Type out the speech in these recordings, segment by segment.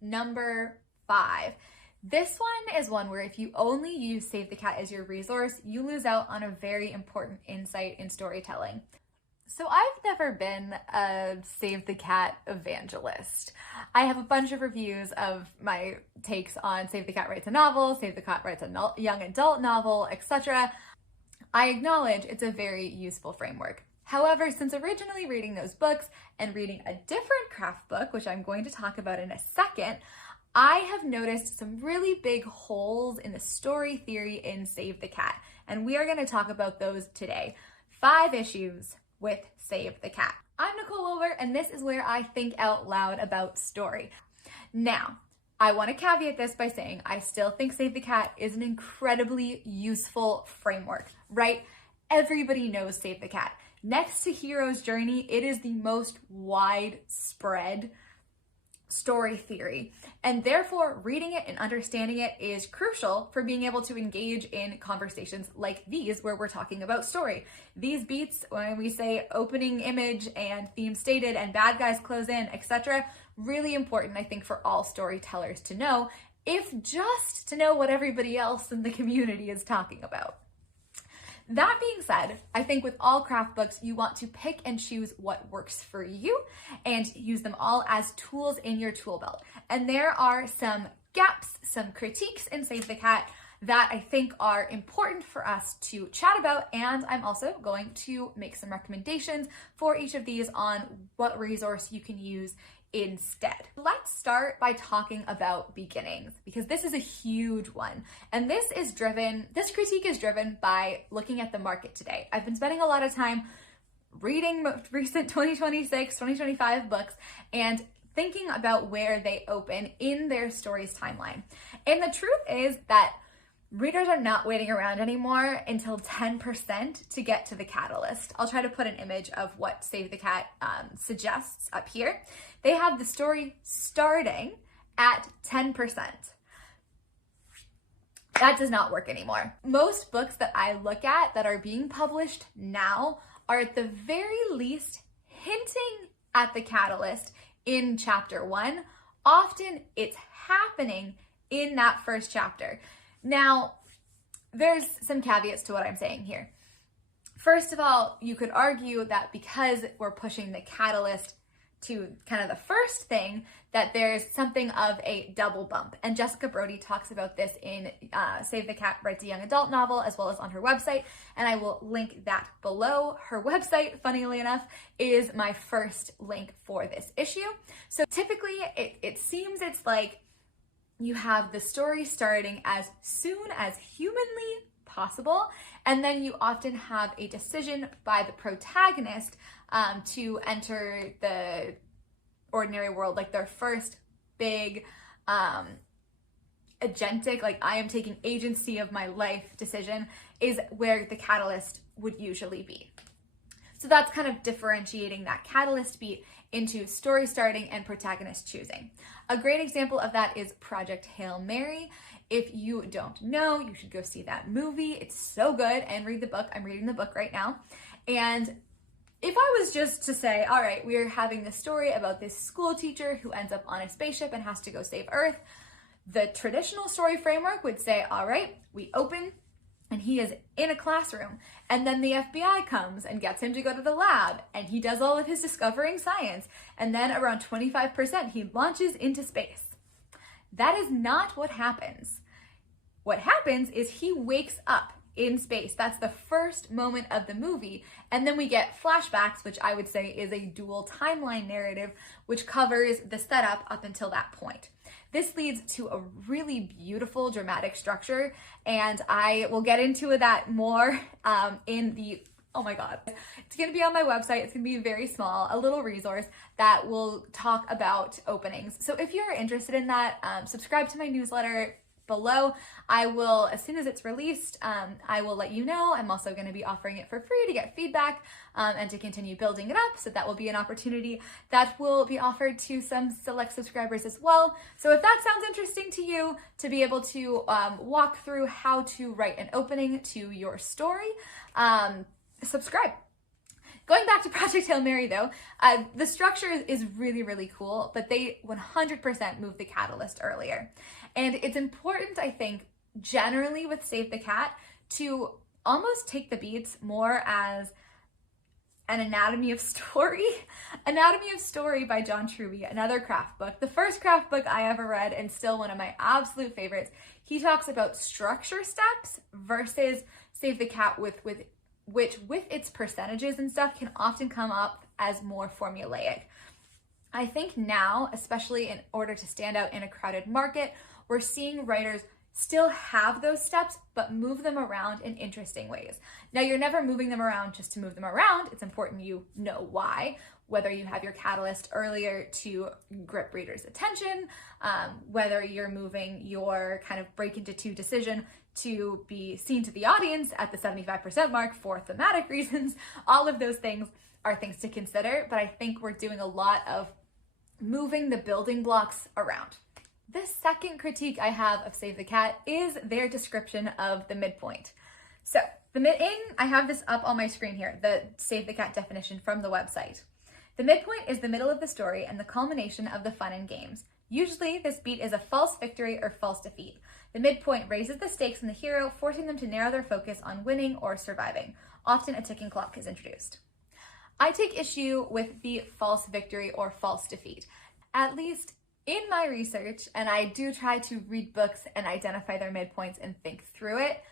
Number 5. This one is one where if you only use Save the Cat as your resource, you lose out on a very important insight in storytelling. So I've never been a Save the Cat evangelist. I have a bunch of reviews of my takes on Save the Cat writes a novel, Save the Cat writes a young adult novel, etc. I acknowledge it's a very useful framework. However, since originally reading those books and reading a different craft book, which I'm going to talk about in a second, I have noticed some really big holes in the story theory in Save the Cat, and we are going to talk about those today. 5 issues with Save the Cat. I'm Nicole Wilbur, and this is where I think out loud about story. Now, I want to caveat this by saying I still think Save the Cat is an incredibly useful framework, right? Everybody knows Save the Cat. Next to Hero's Journey, it is the most widespread story theory, and therefore reading it and understanding it is crucial for being able to engage in conversations like these where we're talking about story. These beats, when we say opening image and theme stated and bad guys close in, etc., really important, I think, for all storytellers to know, if just to know what everybody else in the community is talking about. That being said, I think with all craft books, you want to pick and choose what works for you and use them all as tools in your tool belt. And there are some gaps, some critiques in Save the Cat that I think are important for us to chat about, and I'm also going to make some recommendations for each of these on what resource you can use instead. Let's start by talking about beginnings, because this is a huge one. And this critique is driven by looking at the market today. I've been spending a lot of time reading recent 2026, 2025 books and thinking about where they open in their story's timeline. And the truth is that readers are not waiting around anymore until 10% to get to the catalyst. I'll try to put an image of what Save the Cat suggests up here. They have the story starting at 10%. That does not work anymore. Most books that I look at that are being published now are at the very least hinting at the catalyst in chapter 1. Often it's happening in that first chapter. Now, there's some caveats to what I'm saying here. First of all, you could argue that because we're pushing the catalyst to kind of the first thing, that there's something of a double bump. And Jessica Brody talks about this in Save the Cat Writes a Young Adult Novel, as well as on her website, and I will link that below. Her website, funnily enough, is my first link for this issue. So typically, it seems it's like you have the story starting as soon as humanly possible, and then you often have a decision by the protagonist to enter the ordinary world, like their first big agentic, like I am taking agency of my life decision, is where the catalyst would usually be. So that's kind of differentiating that catalyst beat into story starting and protagonist choosing. A great example of that is Project Hail Mary. If you don't know, you should go see that movie. It's so good, and read the book. I'm reading the book right now. And if I was just to say, all right, we're having this story about this school teacher who ends up on a spaceship and has to go save Earth, the traditional story framework would say, all right, we open and he is in a classroom, and then the FBI comes and gets him to go to the lab, and he does all of his discovering science, and then around 25% he launches into space. That is not what happens. What happens is he wakes up in space. That's the first moment of the movie, and then we get flashbacks, which I would say is a dual timeline narrative, which covers the setup up until that point. This leads to a really beautiful dramatic structure, and I will get into that more in the, oh my God, it's gonna be on my website. It's gonna be very small, a little resource that will talk about openings. So if you're interested in that, subscribe to my newsletter below. I will, as soon as it's released, I will let you know. I'm also going to be offering it for free to get feedback and to continue building it up. So that will be an opportunity that will be offered to some select subscribers as well. So if that sounds interesting to you, to be able to walk through how to write an opening to your story, subscribe. Going back to Project Hail Mary though, the structure is really, really cool, but they 100% move the catalyst earlier. And it's important, I think, generally with Save the Cat to almost take the beats more as an anatomy of story. Anatomy of Story by John Truby, another craft book. The first craft book I ever read and still one of my absolute favorites. He talks about structure steps versus Save the Cat which with its percentages and stuff can often come up as more formulaic. I think now, especially in order to stand out in a crowded market, we're seeing writers still have those steps, but move them around in interesting ways. Now, you're never moving them around just to move them around. It's important you know why, whether you have your catalyst earlier to grip readers' attention, whether you're moving your kind of break into two decision to be seen to the audience at the 75% mark for thematic reasons. All of those things are things to consider, but I think we're doing a lot of moving the building blocks around. The second critique I have of Save the Cat is their description of the midpoint. So I have this up on my screen here, the Save the Cat definition from the website. The midpoint is the middle of the story and the culmination of the fun and games. Usually this beat is a false victory or false defeat. The midpoint raises the stakes in the hero, forcing them to narrow their focus on winning or surviving. Often a ticking clock is introduced. I take issue with the false victory or false defeat. At least in my research, and I do try to read books and identify their midpoints and think through it,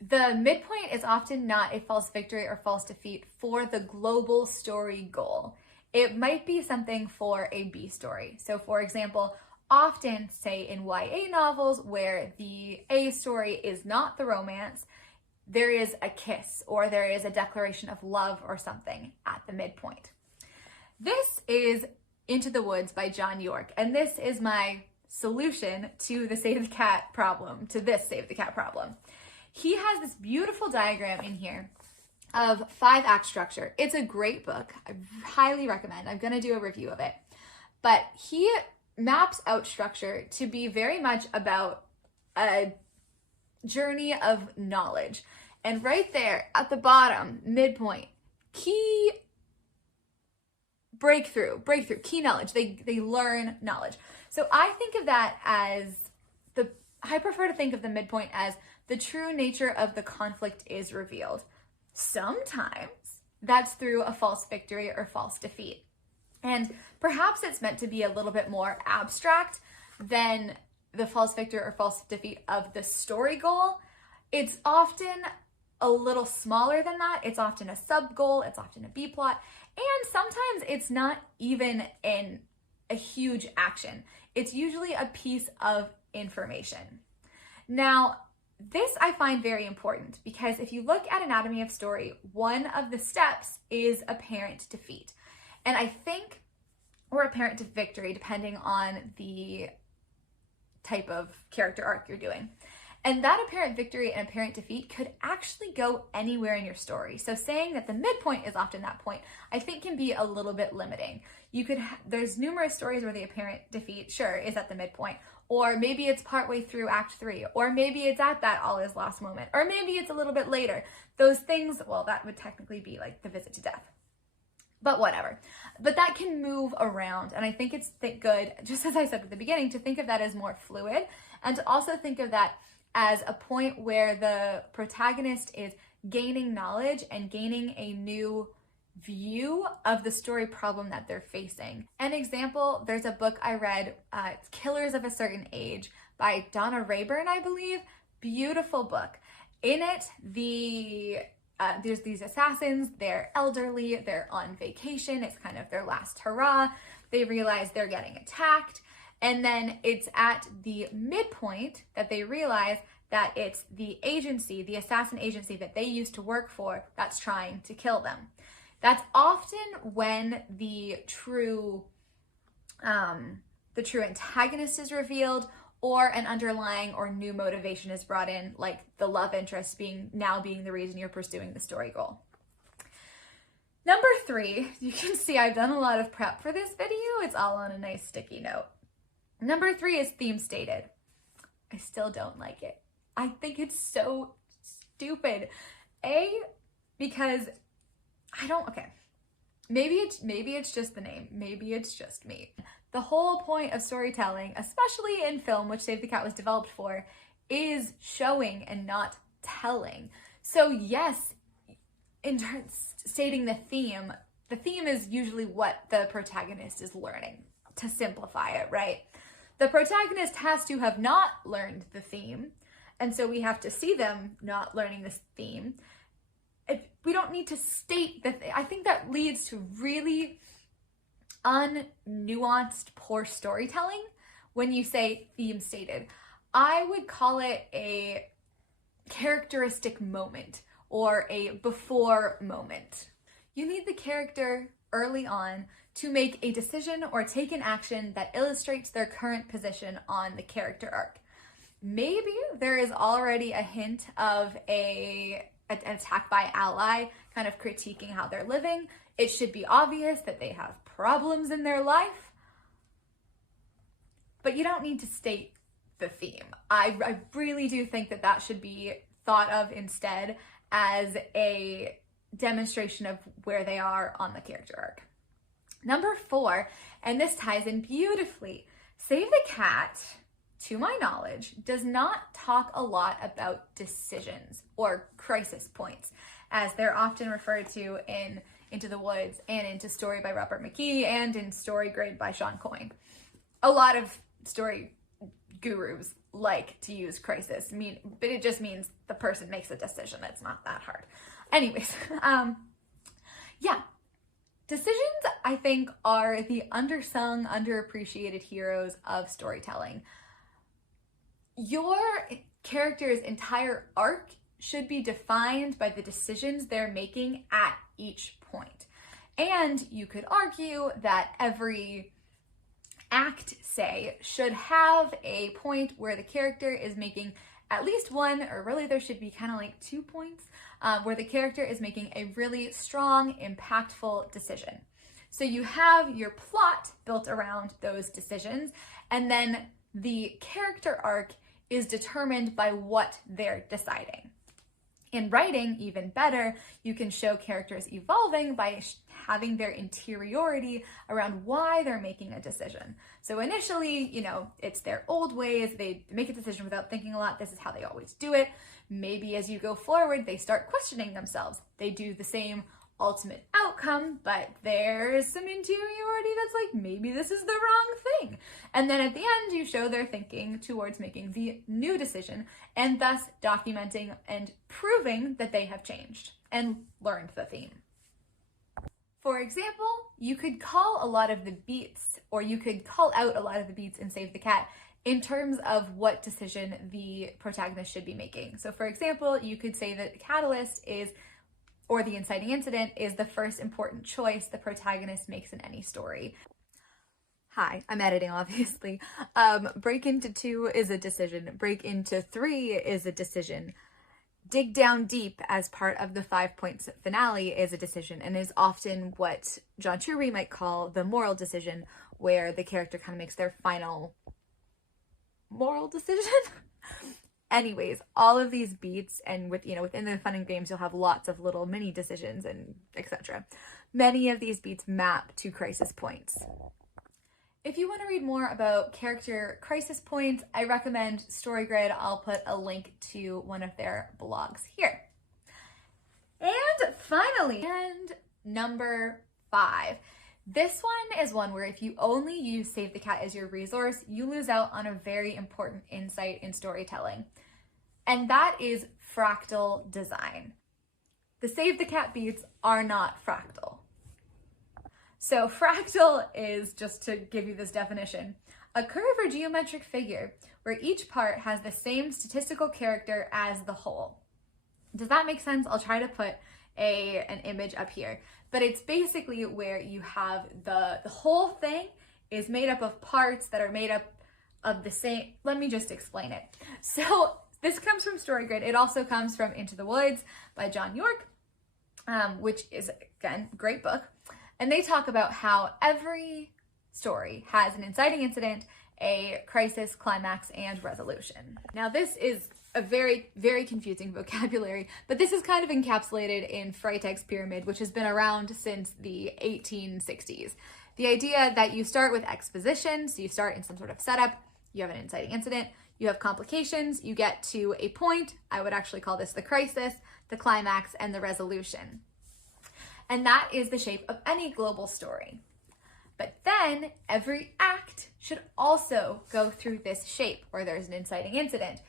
the midpoint is often not a false victory or false defeat for the global story goal. It might be something for a B story. So for example, often say in YA novels where the A story is not the romance, there is a kiss or there is a declaration of love or something at the midpoint. This is Into the Woods by John Yorke, and this is my solution to the Save the Cat problem, to this Save the Cat problem. He has this beautiful diagram in here of 5-act structure. It's a great book. I highly recommend. I'm going to do a review of it. But he maps out structure to be very much about a journey of knowledge. And right there at the bottom, midpoint, key breakthrough, key knowledge. They learn knowledge. So I think of that as I prefer to think of the midpoint as the true nature of the conflict is revealed. Sometimes that's through a false victory or false defeat. And perhaps it's meant to be a little bit more abstract than the false victory or false defeat of the story goal. It's often a little smaller than that. It's often a sub goal. It's often a B plot. And sometimes it's not even in a huge action. It's usually a piece of information. Now, this I find very important because if you look at Anatomy of Story, one of the steps is apparent defeat. And I think, or apparent victory, depending on the type of character arc you're doing. And that apparent victory and apparent defeat could actually go anywhere in your story. So saying that the midpoint is often that point, I think can be a little bit limiting. There's numerous stories where the apparent defeat, sure, is at the midpoint, or maybe it's partway through Act 3, or maybe it's at that all is lost moment, or maybe it's a little bit later. Those things, well, that would technically be like the visit to death. But whatever. But that can move around. And I think it's good, just as I said at the beginning, to think of that as more fluid and to also think of that as a point where the protagonist is gaining knowledge and gaining a new view of the story problem that they're facing. An example, there's a book I read, it's Killers of a Certain Age by Donna Rayburn, I believe. Beautiful book. In it, there's these assassins, they're elderly, they're on vacation, it's kind of their last hurrah, they realize they're getting attacked, and then it's at the midpoint that they realize that it's the agency, the assassin agency that they used to work for that's trying to kill them. That's often when the true antagonist is revealed, or an underlying or new motivation is brought in, like the love interest being the reason you're pursuing the story goal. Number 3, you can see I've done a lot of prep for this video. It's all on a nice sticky note. Number 3 is theme stated. I still don't like it. I think it's so stupid. Because Maybe it's just the name. Maybe it's just me. The whole point of storytelling, especially in film, which Save the Cat was developed for, is showing and not telling. So yes, in stating the theme is usually what the protagonist is learning, to simplify it, right? The protagonist has to have not learned the theme, and so we have to see them not learning this theme. We don't need to state that. I think that leads to really unnuanced, poor storytelling when you say theme stated. I would call it a characteristic moment or a before moment. You need the character early on to make a decision or take an action that illustrates their current position on the character arc. Maybe there is already a hint of an attack by ally, kind of critiquing how they're living. It should be obvious that they have problems in their life, but you don't need to state the theme. I really do think that that should be thought of instead as a demonstration of where they are on the character arc. Number 4, and this ties in beautifully, Save the Cat, to my knowledge, does not talk a lot about decisions or crisis points, as they're often referred to in Into the Woods and Into Story by Robert McKee and in Story Grade by Sean Coyne. A lot of story gurus like to use crisis, but it just means the person makes a decision. It's not that hard. Anyways, yeah. Decisions, I think, are the undersung, underappreciated heroes of storytelling. Your character's entire arc should be defined by the decisions they're making at each point. And you could argue that every act, say, should have a point where the character is making at least one, or really there should be kind of like 2 points, where the character is making a really strong, impactful decision. So you have your plot built around those decisions, and then the character arc is determined by what they're deciding. In writing, even better, you can show characters evolving by having their interiority around why they're making a decision. So initially, it's their old ways. They make a decision without thinking a lot. This is how they always do it. Maybe as you go forward, they start questioning themselves. They do the same ultimate outcome, but there's some interiority that's like, maybe this is the wrong thing. And then at the end, you show their thinking towards making the new decision and thus documenting and proving that they have changed and learned the theme. For example, you could call a lot of the beats, or you could call out a lot of the beats in Save the Cat in terms of what decision the protagonist should be making. So for example, you could say that the catalyst is, or the inciting incident is, the first important choice the protagonist makes in any story. Hi, I'm editing, obviously. Break into 2 is a decision. Break into 3 is a decision. Dig down deep as part of the 5 points finale is a decision, and is often what John Truby might call the moral decision, where the character kind of makes their final moral decision. Anyways, all of these beats, and within the fun and games, you'll have lots of little mini decisions and etc. Many of these beats map to crisis points. If you want to read more about character crisis points, I recommend StoryGrid. I'll put a link to one of their blogs here. And finally, number 5. This one is one where if you only use Save the Cat as your resource, you lose out on a very important insight in storytelling. And that is fractal design. The Save the Cat beats are not fractal. So fractal is, just to give you this definition, a curve or geometric figure where each part has the same statistical character as the whole. Does that make sense? I'll try to put an image up here. But it's basically where you have the whole thing is made up of parts that are made up of the same. Let me just explain it. So this comes from StoryGrid. It also comes from Into the Woods by John Yorke, which is, again, a great book. And they talk about how every story has an inciting incident, a crisis, climax, and resolution. Now this is a very, very confusing vocabulary, but this is kind of encapsulated in Freytag's pyramid, which has been around since the 1860s. The idea that you start with exposition, so you start in some sort of setup, you have an inciting incident, you have complications, you get to a point, I would actually call this the crisis, the climax, and the resolution. And that is the shape of any global story. But then every act should also go through this shape, where there's an inciting incident,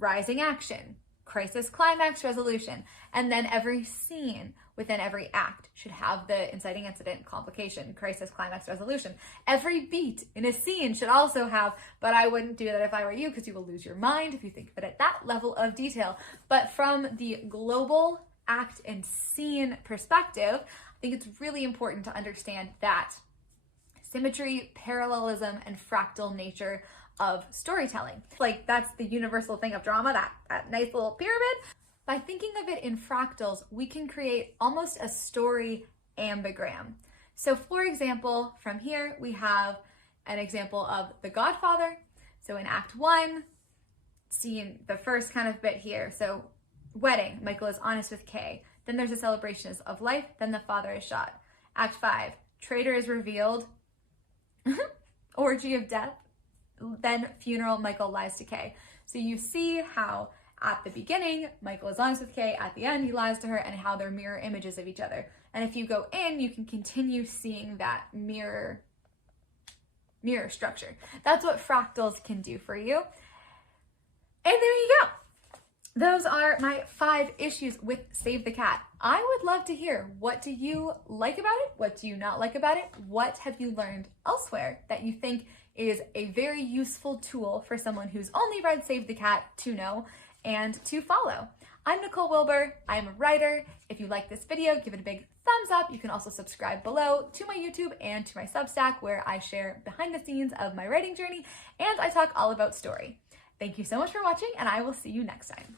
rising action, crisis, climax, resolution, and then every scene within every act should have the inciting incident, complication, crisis, climax, resolution. Every beat in a scene should also have, but I wouldn't do that if I were you, because you will lose your mind if you think of it at that level of detail. But from the global act and scene perspective, I think it's really important to understand that symmetry, parallelism, and fractal nature of storytelling. Like, that's the universal thing of drama, that nice little pyramid. By thinking of it in fractals, we can create almost a story ambigram. So for example, from here, we have an example of The Godfather. So in Act 1, seeing the first kind of bit here. So wedding, Michael is honest with Kay. Then there's a celebration of life. Then the father is shot. Act 5, traitor is revealed. Orgy of death. Then funeral, Michael lies to Kay. So you see how at the beginning, Michael is honest with Kay. At the end, he lies to her, and how they're mirror images of each other. And if you go in, you can continue seeing that mirror structure. That's what fractals can do for you. And there you go. Those are my 5 issues with Save the Cat. I would love to hear, what do you like about it? What do you not like about it? What have you learned elsewhere that you think is a very useful tool for someone who's only read Save the Cat to know and to follow? I'm Nicole Wilbur. I'm a writer. If you like this video, give it a big thumbs up. You can also subscribe below to my YouTube and to my Substack, where I share behind the scenes of my writing journey and I talk all about story. Thank you so much for watching, and I will see you next time.